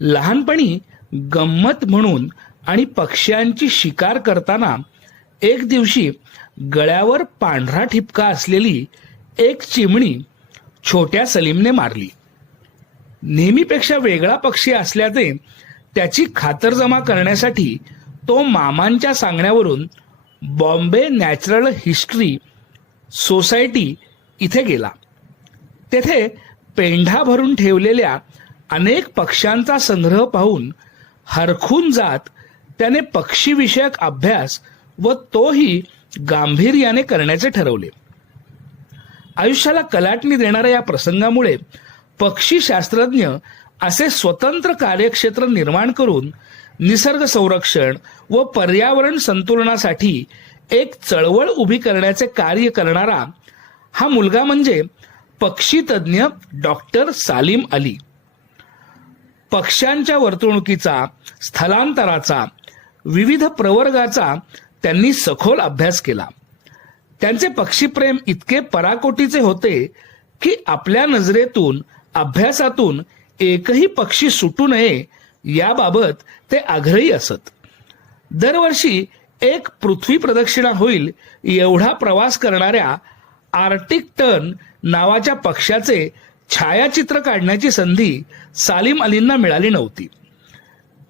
लहानपणी गंमत म्हणून आणि पक्ष्यांची शिकार करताना एक दिवशी गळ्यावर पांढरा ठिपका असलेली एक चिमणी छोट्या सलीमने मारली. नेहमीपेक्षा वेगळा पक्षी असल्याचे त्याची खातरजमा करण्यासाठी तो मामांच्या सांगण्यावरून बॉम्बे नॅचरल हिस्ट्री सोसायटी इथे गेला. तेथे पेंढा भरून ठेवलेल्या अनेक पक्ष्यांचा संग्रह पाहून हरखून जात त्याने पक्षीविषयक अभ्यास व तोही गांभीर्याने करण्याचे ठरवले. आयुष्याला कलाटणी देणाऱ्या या प्रसंगामुळे पक्षीशास्त्रज्ञ असे स्वतंत्र कार्यक्षेत्र निर्माण करून निसर्ग संरक्षण व पर्यावरण संतुलनासाठी एक चळवळ उभी करण्याचे कार्य करणारा हा मुलगा म्हणजे पक्षीतज्ञ डॉक्टर सालीम अली. पक्ष्यांच्या वर्तणुकीचा स्थलांतराचा विविध प्रवर्गाचा त्यांनी सखोल अभ्यास केला. त्यांचे पक्षीप्रेम इतके पराकोटीचे होते की आपल्या नजरेतून अभ्यासातून एकही पक्षी सुटू नये याबाबत ते आग्रही असत. दरवर्षी एक पृथ्वी प्रदक्षिणा होईल एवढा प्रवास करणाऱ्या आर्टिक टर्न नावाच्या पक्षाचे छायाचित्र काढण्याची संधी सालीम अलींना मिळाली नव्हती.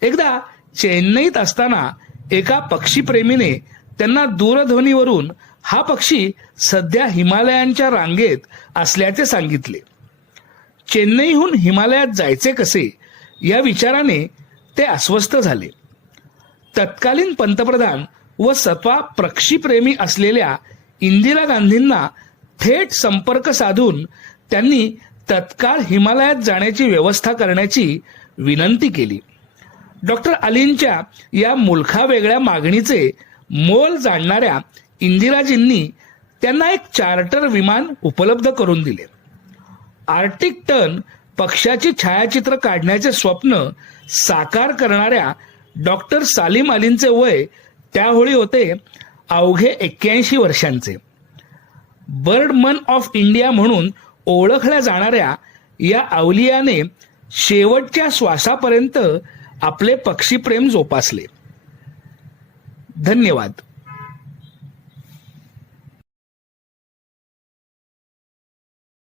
एकदा चेन्नईत असताना एका पक्षीप्रेमीने त्यांना दूरध्वनीवरून हा पक्षी सध्या हिमालयांच्या रांगेत असल्याचे सांगितले. चेन्नईहून हिमालयात जायचे कसे या विचाराने ते अस्वस्थ झाले. तत्कालीन पंतप्रधान व सत्वा पक्षीप्रेमी असलेल्या इंदिरा गांधींना थेट संपर्क साधून त्यांनी तत्काळ हिमालयात जाण्याची व्यवस्था करण्याची विनंती केली. डॉक्टर अलींच्या या मुलखा वेगळ्या मागणीचे मोल जाणणाऱ्या इंदिराजींनी त्यांना एक चार्टर विमान उपलब्ध करून दिले. आर्टिक टर्न पक्षाची छायाचित्र काढण्याचे स्वप्न साकार करणाऱ्या डॉक्टर सालीम अलींचे वय त्यावेळी होते अवघे एक्क्याऐंशी वर्षांचे. बर्ड मन ऑफ इंडिया म्हणून ओळखल्या जाणाऱ्या या अवलियाने शेवटच्या श्वासापर्यंत आपले पक्षीप्रेम जोपासले. धन्यवाद.